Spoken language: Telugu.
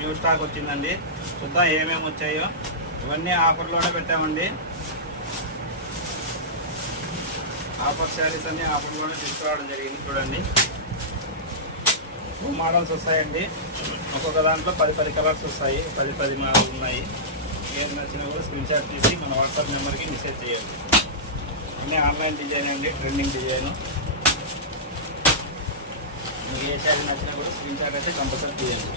న్యూ స్టాక్ వచ్చిందండి. చూద్దాం ఏమేమి వచ్చాయో. ఇవన్నీ ఆఫర్లోనే పెట్టామండి. ఆఫర్ శారీస్ అన్నీ ఆఫర్లోనే తీసుకురావడం జరిగింది. చూడండి 2 మోడల్స్ వస్తాయండి. ఒక్కొక్క దాంట్లో 10 కలర్స్ వస్తాయి. 10 మోడల్ ఉన్నాయి. ఏది నచ్చినా కూడా స్క్రీన్ షాట్ తీసి మన వాట్సాప్ నెంబర్కి మెసేజ్ చేయండి. అన్నీ ఆన్లైన్ డిజైన్ అండి, ట్రెండింగ్ డిజైన్. మీకు ఏ శారీ నచ్చినా కూడా స్క్రీన్ షాట్ అయితే కంపల్సరీ తీయండి.